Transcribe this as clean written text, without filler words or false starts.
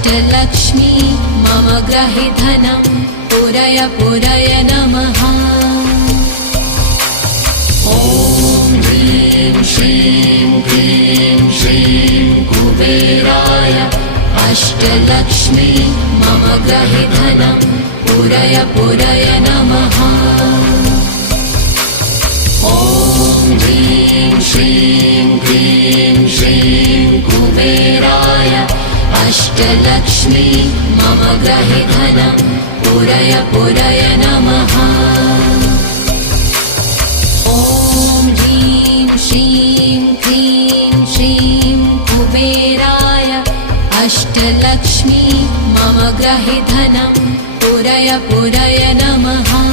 अष्टलक्ष्मी मम ग्रहे धनं पुरय पुरय नमः। ॐ ह्रीं श्रीं क्लीं श्रीं कुबेराय अष्टलक्ष्मी मम ग्रहे धनं पुरय पुरय नमः। ॐ ह्रीं श्रीं क्लीं श्रीं कुबेराय अष्टलक्ष्मी मम ग्रहे धनं पुरय पुरय नमः। ॐ ह्रीं श्रीं क्लीं श्रीं कुबेराय अष्टलक्ष्मी मम ग्रहे धनं पुरय पुरय नमः।